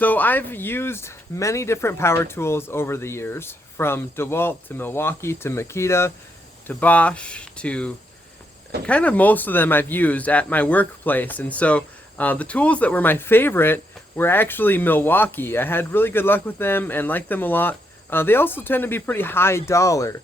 So I've used many different power tools over the years, from DeWalt to Milwaukee to Makita to Bosch to kind of most of them I've used at my workplace. And so the tools that were my favorite were actually Milwaukee. I had really good luck with them and liked them a lot. They also tend to be pretty high dollar.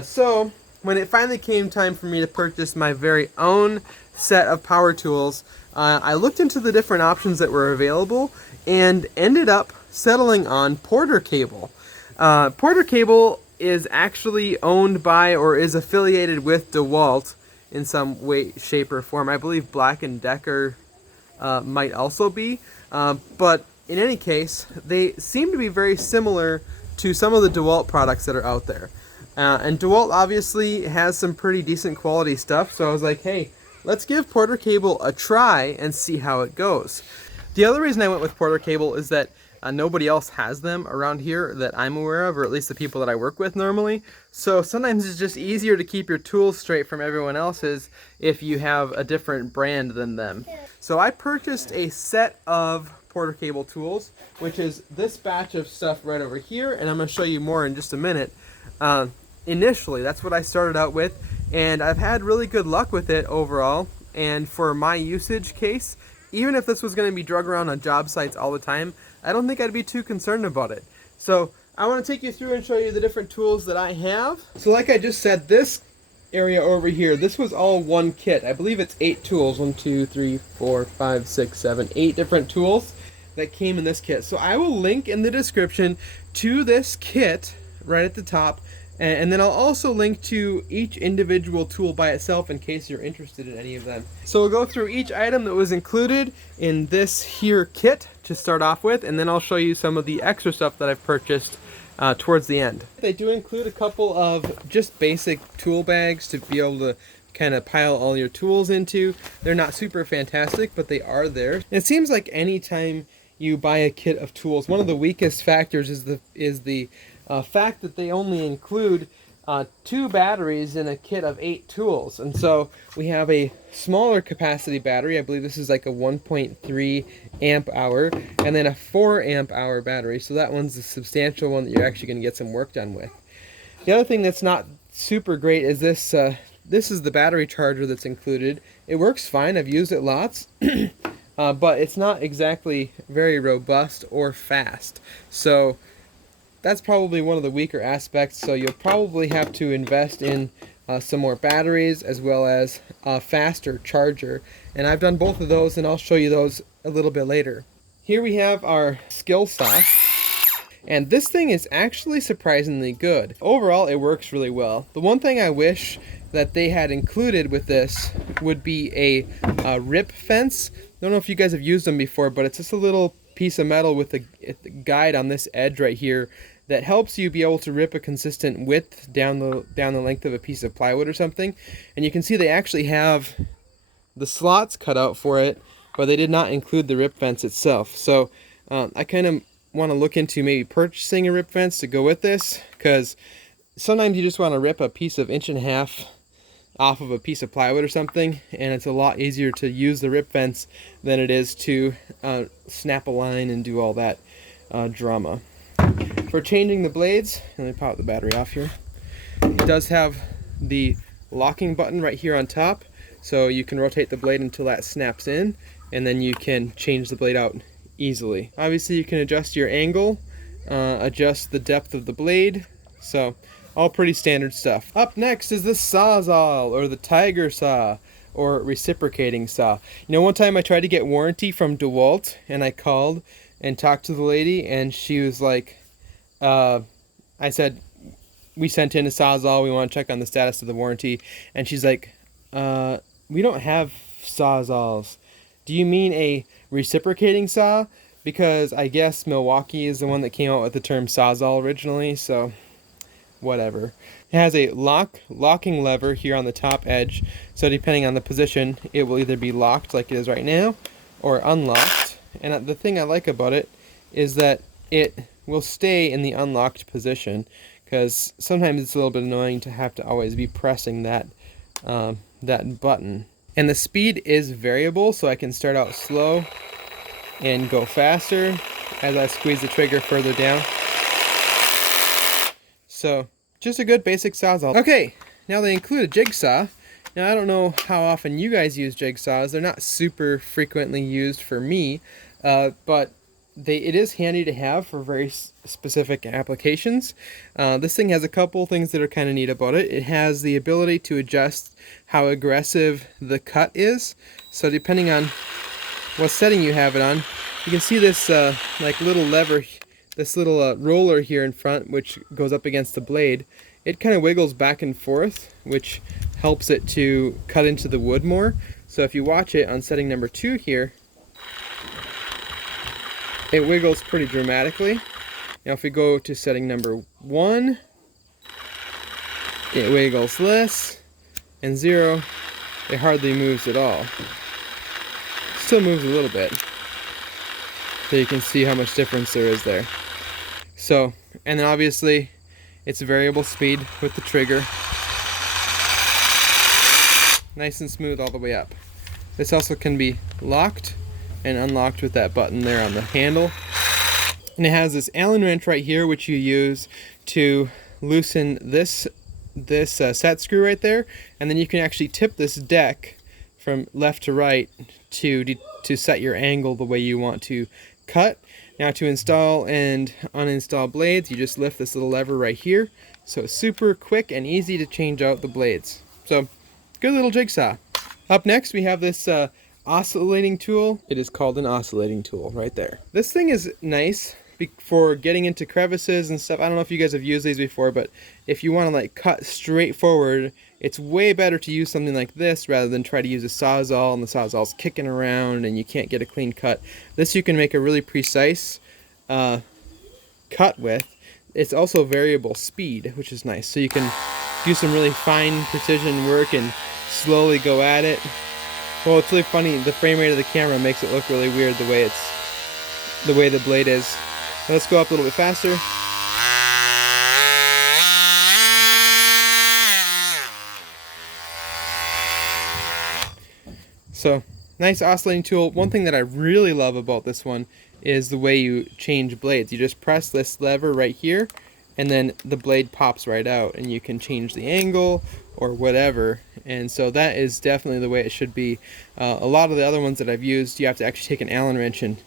So when it finally came time for me to purchase my very own set of power tools, I looked into the different options that were available and ended up settling on Porter Cable. Porter Cable is actually owned by or is affiliated with DeWalt in some way, shape, or form. I believe Black & Decker might also be. But in any case, they seem to be very similar to some of the DeWalt products that are out there. And DeWalt obviously has some pretty decent quality stuff, so I was like, hey, let's give Porter Cable a try and see how it goes. The other reason I went with Porter Cable is that nobody else has them around here that I'm aware of, or at least the people that I work with normally. So sometimes it's just easier to keep your tools straight from everyone else's if you have a different brand than them. So I purchased a set of Porter Cable tools, which is this batch of stuff right over here, and I'm going to show you more in just a minute. Initially, that's what I started out with, and I've had really good luck with it overall. And for my usage case, even if this was going to be drug around on job sites all the time, I don't think I'd be too concerned about it. So I want to take you through and show you the different tools that I have. So like I just said, this area over here, this was all one kit. I believe it's 8 tools. 1, 2, 3, 4, 5, 6, 7, 8 different tools that came in this kit. So I will link in the description to this kit right at the top. And then I'll also link to each individual tool by itself in case you're interested in any of them. So we'll go through each item that was included in this here kit to start off with, and then I'll show you some of the extra stuff that I've purchased towards the end. They do include a couple of just basic tool bags to be able to kind of pile all your tools into. They're not super fantastic, but they are there. And it seems like anytime you buy a kit of tools, one of the weakest factors is the fact that they only include 2 batteries in a kit of 8 tools. And so we have a smaller capacity battery. I believe this is like a 1.3 amp hour, and then a 4 amp hour battery. So that one's the substantial one that you're actually going to get some work done with. The other thing that's not super great is this. This is the battery charger that's included. It works fine. I've used it lots. But it's not exactly very robust or fast. So that's probably one of the weaker aspects, so you'll probably have to invest in some more batteries as well as a faster charger. And I've done both of those, and I'll show you those a little bit later. Here we have our skill saw, and this thing is actually surprisingly good. Overall, it works really well. The one thing I wish that they had included with this would be a rip fence. I don't know if you guys have used them before, but it's just a little piece of metal with a guide on this edge right here that helps you be able to rip a consistent width down the length of a piece of plywood or something. And you can see they actually have the slots cut out for it, but they did not include the rip fence itself. So I kind of want to look into maybe purchasing a rip fence to go with this, because sometimes you just want to rip a piece of 1.5 inches off of a piece of plywood or something, and it's a lot easier to use the rip fence than it is to snap a line and do all that drama. For changing the blades, let me pop the battery off here. It does have the locking button right here on top, so you can rotate the blade until that snaps in, and then you can change the blade out easily. Obviously you can adjust your angle, adjust the depth of the blade, so all pretty standard stuff. Up next is the Sawzall, or the Tiger Saw, or Reciprocating Saw. You know, one time I tried to get warranty from DeWalt, and I called and talked to the lady, and she was like, I said, we sent in a Sawzall, we want to check on the status of the warranty. And she's like, we don't have Sawzalls. Do you mean a reciprocating saw? Because I guess Milwaukee is the one that came out with the term Sawzall originally, so whatever. It has a locking lever here on the top edge, so depending on the position, it will either be locked like it is right now, or unlocked. And the thing I like about it is that it will stay in the unlocked position, because sometimes it's a little bit annoying to have to always be pressing that button. And the speed is variable, so I can start out slow and go faster, as I squeeze the trigger further down. So just a good basic sawzall. Okay, now they include a jigsaw. Now I don't know how often you guys use jigsaws. They're not super frequently used for me, but it is handy to have for very specific applications. This thing has a couple things that are kind of neat about it. It has the ability to adjust how aggressive the cut is. So depending on what setting you have it on, you can see this like little lever, this little roller here in front, which goes up against the blade. It kind of wiggles back and forth, which helps it to cut into the wood more. So if you watch it on setting number 2 here, it wiggles pretty dramatically. Now if we go to setting number 1, it wiggles less, and 0, it hardly moves at all. Still moves a little bit. So you can see how much difference there is there. So, and then obviously it's variable speed with the trigger. Nice and smooth all the way up. This also can be locked and unlocked with that button there on the handle. And it has this Allen wrench right here, which you use to loosen this set screw right there, and then you can actually tip this deck from left to right to set your angle the way you want to cut. Now to install and uninstall blades, you just lift this little lever right here. So it's super quick and easy to change out the blades. So good little jigsaw. Up next we have this oscillating tool. It is called an oscillating tool right there. This thing is nice for getting into crevices and stuff. I don't know if you guys have used these before, but if you want to like cut straight forward, it's way better to use something like this rather than try to use a sawzall and the sawzall's kicking around and you can't get a clean cut. This you can make a really precise cut with. It's also variable speed, which is nice. So you can do some really fine precision work and slowly go at it. Well, it's really funny. The frame rate of the camera makes it look really weird the way the blade is. Let's go up a little bit faster. So, nice oscillating tool. One thing that I really love about this one is the way you change blades. You just press this lever right here, and then the blade pops right out, and you can change the angle or whatever. And so that is definitely the way it should be. A lot of the other ones that I've used, you have to actually take an Allen wrench and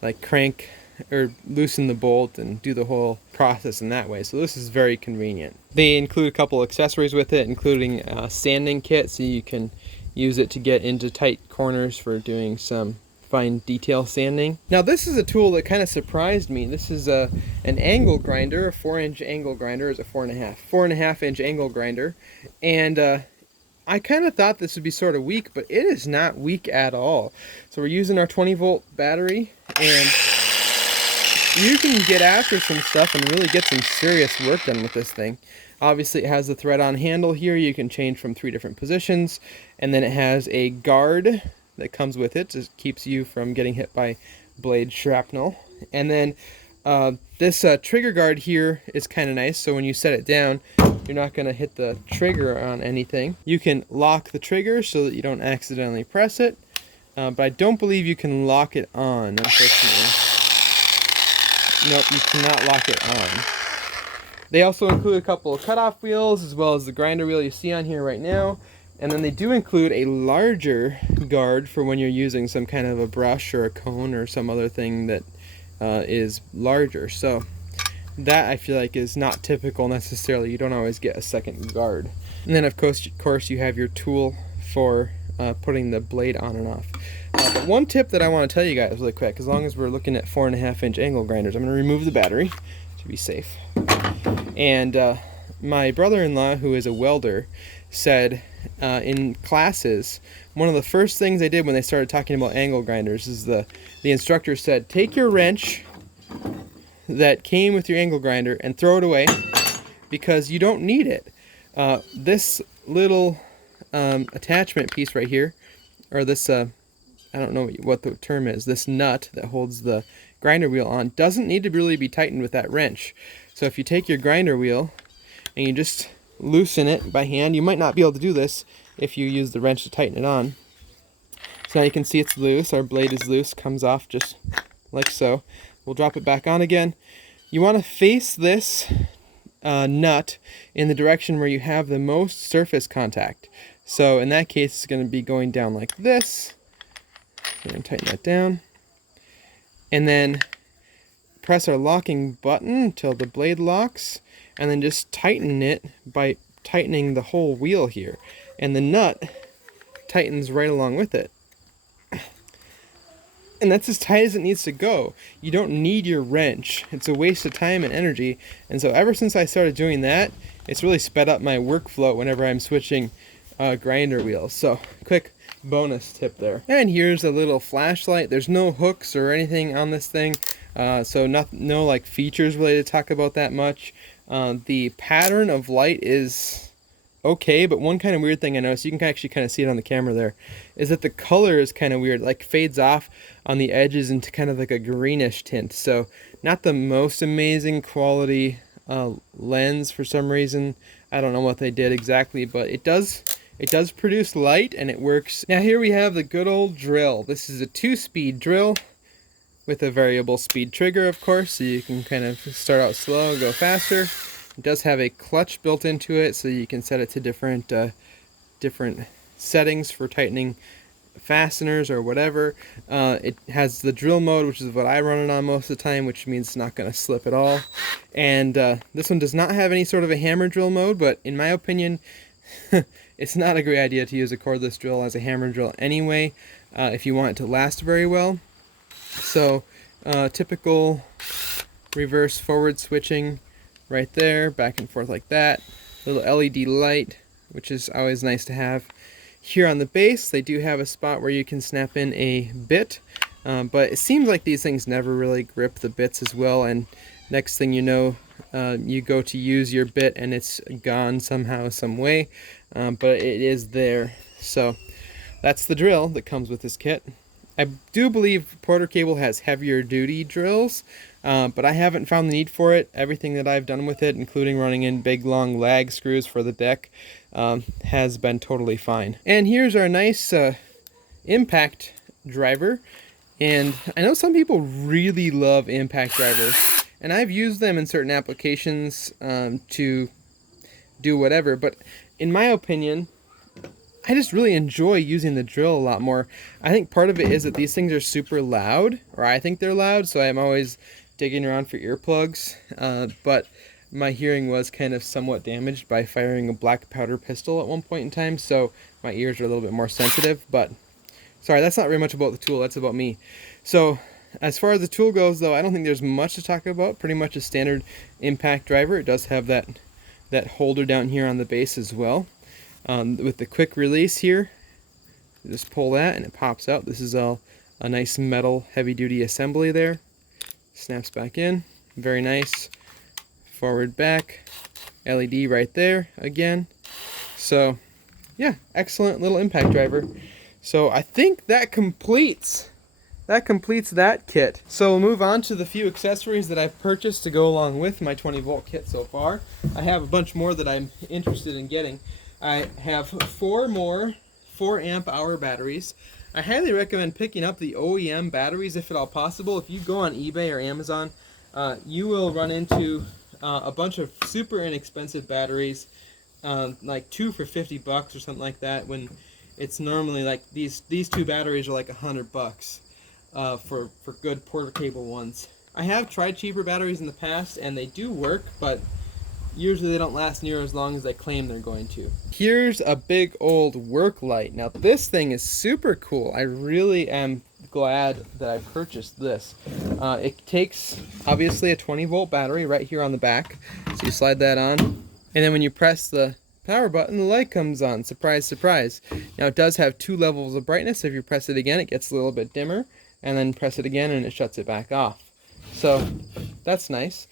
like crank or loosen the bolt and do the whole process in that way. So this is very convenient. They include a couple accessories with it, including a sanding kit, so you can use it to get into tight corners for doing some fine detail sanding. Now this is a tool that kind of surprised me. This is an angle grinder, a 4-inch angle grinder. Is a 4.5 inch angle grinder, and I kind of thought this would be sort of weak, but it is not weak at all. So we're using our 20-volt battery, and you can get after some stuff and really get some serious work done with this thing. Obviously it has the thread-on handle here. You can change from 3 different positions, and then it has a guard that comes with it. It keeps you from getting hit by blade shrapnel. And then this trigger guard here is kind of nice, so when you set it down, you're not going to hit the trigger on anything. You can lock the trigger so that you don't accidentally press it, but I don't believe you can lock it on, unfortunately. Nope, you cannot lock it on. They also include a couple of cutoff wheels as well as the grinder wheel you see on here right now. And then they do include a larger guard for when you're using some kind of a brush or a cone or some other thing that is larger. So that I feel like is not typical necessarily. You don't always get a second guard. And then of course you have your tool for putting the blade on and off. But one tip that I want to tell you guys really quick, as long as we're looking at 4.5 inch angle grinders, I'm going to remove the battery to be safe. And my brother-in-law, who is a welder, said in classes, one of the first things they did when they started talking about angle grinders is the instructor said, take your wrench that came with your angle grinder and throw it away because you don't need it. This little attachment piece right here, or this I don't know what the term is, this nut that holds the grinder wheel on, doesn't need to really be tightened with that wrench. So if you take your grinder wheel and you just loosen it by hand, you might not be able to do this if you use the wrench to tighten it on. So now you can see it's loose, our blade is loose, comes off just like so. We'll drop it back on again. You want to face this nut in the direction where you have the most surface contact. So in that case, it's going to be going down like this. We're going to tighten that down. And then press our locking button until the blade locks, and then just tighten it by tightening the whole wheel here. And the nut tightens right along with it. And that's as tight as it needs to go. You don't need your wrench. It's a waste of time and energy. And so ever since I started doing that, it's really sped up my workflow whenever I'm switching grinder wheels. So quick bonus tip there. And here's a little flashlight. There's no hooks or anything on this thing. So no like features really to talk about that much. The pattern of light is okay, but one kind of weird thing I noticed, you can actually kind of see it on the camera there, is that the color is kind of weird, like fades off on the edges into kind of like a greenish tint. So not the most amazing quality lens for some reason. I don't know what they did exactly, but it does produce light and it works. Now here we have the good old drill. This is a 2-speed drill with a variable speed trigger, of course, so you can kind of start out slow and go faster. It does have a clutch built into it, so you can set it to different settings for tightening fasteners or whatever. It has the drill mode, which is what I run it on most of the time, which means it's not going to slip at all. And this one does not have any sort of a hammer drill mode, but in my opinion, it's not a great idea to use a cordless drill as a hammer drill anyway, if you want it to last very well. So typical reverse forward switching right there, back and forth like that. Little LED light, which is always nice to have. Here on the base, they do have a spot where you can snap in a bit, but it seems like these things never really grip the bits as well, and next thing you know, you go to use your bit and it's gone somehow, some way, but it is there. So that's the drill that comes with this kit. I do believe Porter Cable has heavier duty drills, but I haven't found the need for it. Everything that I've done with it, including running in big long lag screws for the deck, has been totally fine. And here's our nice impact driver. And I know some people really love impact drivers, and I've used them in certain applications to do whatever, but in my opinion, I just really enjoy using the drill a lot more. I think part of it is that these things are super loud, or I think they're loud, so I'm always digging around for earplugs, but my hearing was kind of somewhat damaged by firing a black powder pistol at one point in time, so my ears are a little bit more sensitive. But sorry, that's not very much about the tool, that's about me. So as far as the tool goes, though, I don't think there's much to talk about. Pretty much a standard impact driver. It does have that holder down here on the base as well. With the quick release here, you just pull that and it pops out. This is a nice metal heavy duty assembly there. Snaps back in, very nice. Forward back, LED right there again. So yeah, excellent little impact driver. So I think that completes that kit. So we'll move on to the few accessories that I've purchased to go along with my 20 volt kit so far. I have a bunch more that I'm interested in getting. I have 4 more 4 amp hour batteries. I highly recommend picking up the OEM batteries if at all possible. If you go on eBay or Amazon, you will run into a bunch of super inexpensive batteries, like 2 for $50 or something like that, when it's normally like these 2 batteries are like $100 for good Porter Cable ones. I have tried cheaper batteries in the past and they do work, but usually they don't last near as long as they claim they're going to. Here's a big old work light. Now this thing is super cool. I really am glad that I purchased this. It takes obviously a 20 volt battery right here on the back. So you slide that on, and then when you press the power button, the light comes on. Surprise, surprise. Now it does have 2 levels of brightness. If you press it again, it gets a little bit dimmer, and then press it again and it shuts it back off. So that's nice.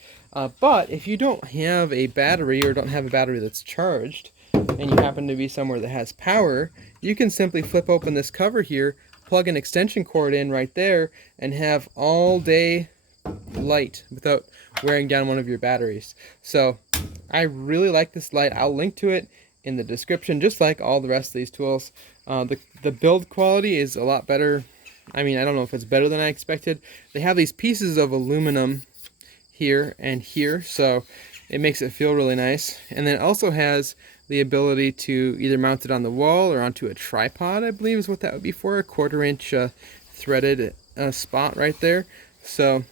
But if you don't have a battery, or don't have a battery that's charged, and you happen to be somewhere that has power, you can simply flip open this cover here, plug an extension cord in right there, and have all day light without wearing down one of your batteries. So I really like this light. I'll link to it in the description, just like all the rest of these tools. The build quality is a lot better I mean, I don't know if it's better than I expected. They have these pieces of aluminum here and here, so it makes it feel really nice. And then it also has the ability to either mount it on the wall or onto a tripod, I believe is what that would be for, a 1/4 inch threaded spot right there. So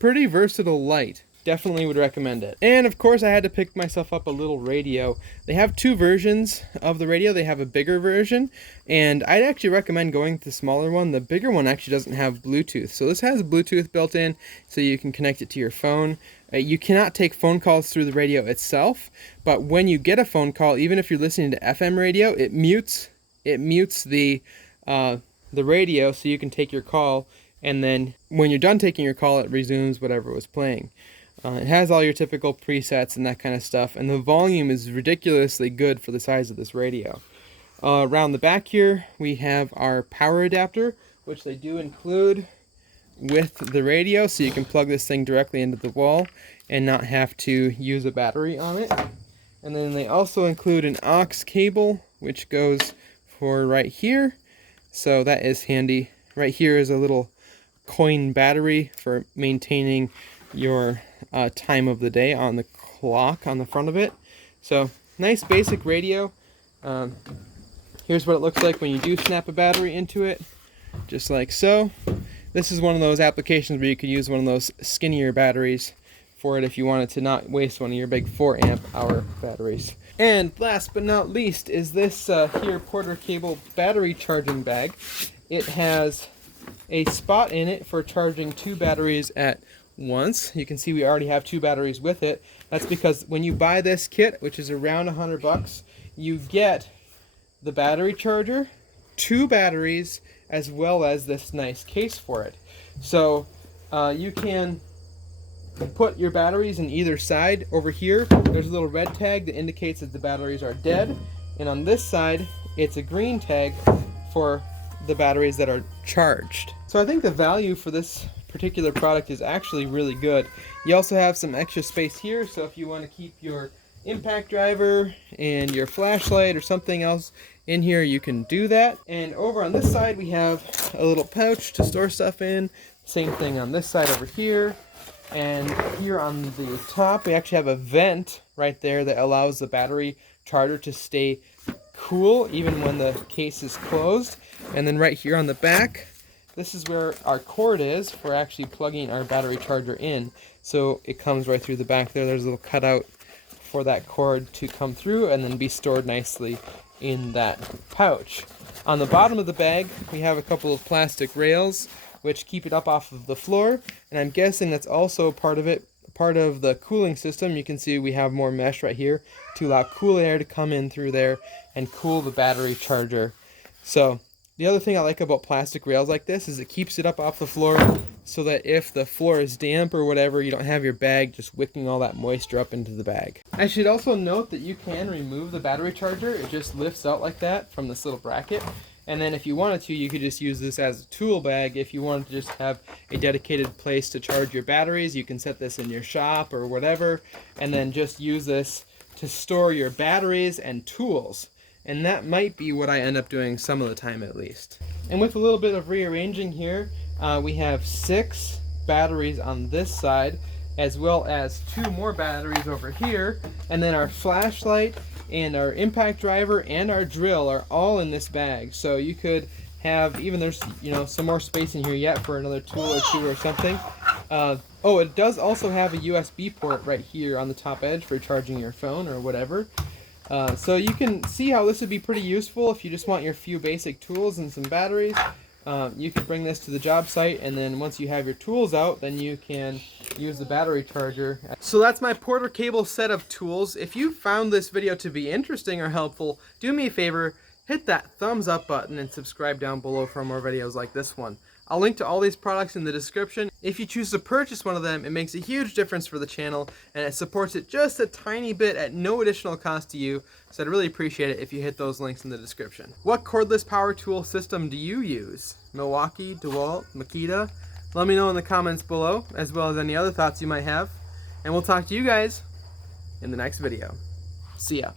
pretty versatile light. Definitely would recommend it. And of course I had to pick myself up a little radio. They have two versions of the radio. They have a bigger version, and I'd actually recommend going to the smaller one. The bigger one actually doesn't have Bluetooth. So this has Bluetooth built in, so you can connect it to your phone. You cannot take phone calls through the radio itself, but when you get a phone call, even if you're listening to FM radio, it mutes the radio so you can take your call, and then when you're done taking your call, it resumes whatever was playing. It has all your typical presets and that kind of stuff, and the volume is ridiculously good for the size of this radio. Around the back here, we have our power adapter, which they do include with the radio, so you can plug this thing directly into the wall and not have to use a battery on it. And then they also include an aux cable, which goes for right here, so that is handy. Right here is a little coin battery for maintaining your time of the day on the clock on the front of it. So nice basic radio. Here's what it looks like when you do snap a battery into it, just like so. This is one of those applications where you could use one of those skinnier batteries for it if you wanted to not waste one of your big 4 amp hour batteries. And last but not least is this here Porter Cable battery charging bag. It has a spot in it for charging 2 batteries at once. You can see we already have 2 batteries with it. That's because when you buy this kit, which is around $100, you get the battery charger, 2 batteries, as well as this nice case for it. So you can put your batteries in either side. Over here, there's a little red tag that indicates that the batteries are dead, and on this side, it's a green tag for the batteries that are charged. So I think the value for this particular product is actually really good. You also have some extra space here, so if you want to keep your impact driver and your flashlight or something else in here, you can do that. And over on this side, we have a little pouch to store stuff in. Same thing on this side over here. And here on the top, we actually have a vent right there that allows the battery charger to stay cool even when the case is closed. And then right here on the back, this is where our cord is for actually plugging our battery charger in. So it comes right through the back there. There's a little cutout for that cord to come through and then be stored nicely in that pouch. On the bottom of the bag, we have a couple of plastic rails which keep it up off of the floor, and I'm guessing that's also part of the cooling system. You can see we have more mesh right here to allow cool air to come in through there and cool the battery charger. So the other thing I like about plastic rails like this is it keeps it up off the floor so that if the floor is damp or whatever, you don't have your bag just wicking all that moisture up into the bag. I should also note that you can remove the battery charger. It just lifts out like that from this little bracket. And then if you wanted to, you could just use this as a tool bag. If you wanted to just have a dedicated place to charge your batteries, you can set this in your shop or whatever, and then just use this to store your batteries and tools. And that might be what I end up doing some of the time at least. And with a little bit of rearranging here, we have 6 batteries on this side, as well as 2 more batteries over here, and then our flashlight and our impact driver and our drill are all in this bag. So you could have, even there's some more space in here yet for another tool or 2 or something. Oh, it does also have a USB port right here on the top edge for charging your phone or whatever. So you can see how this would be pretty useful if you just want your few basic tools and some batteries. You could bring this to the job site, and then once you have your tools out, then you can use the battery charger. So that's my Porter Cable set of tools. If you found this video to be interesting or helpful, do me a favor, hit that thumbs up button and subscribe down below for more videos like this one. I'll link to all these products in the description. If you choose to purchase one of them, it makes a huge difference for the channel, and it supports it just a tiny bit at no additional cost to you, so I'd really appreciate it if you hit those links in the description. What cordless power tool system do you use? Milwaukee, DeWalt, Makita? Let me know in the comments below, as well as any other thoughts you might have, and we'll talk to you guys in the next video. See ya.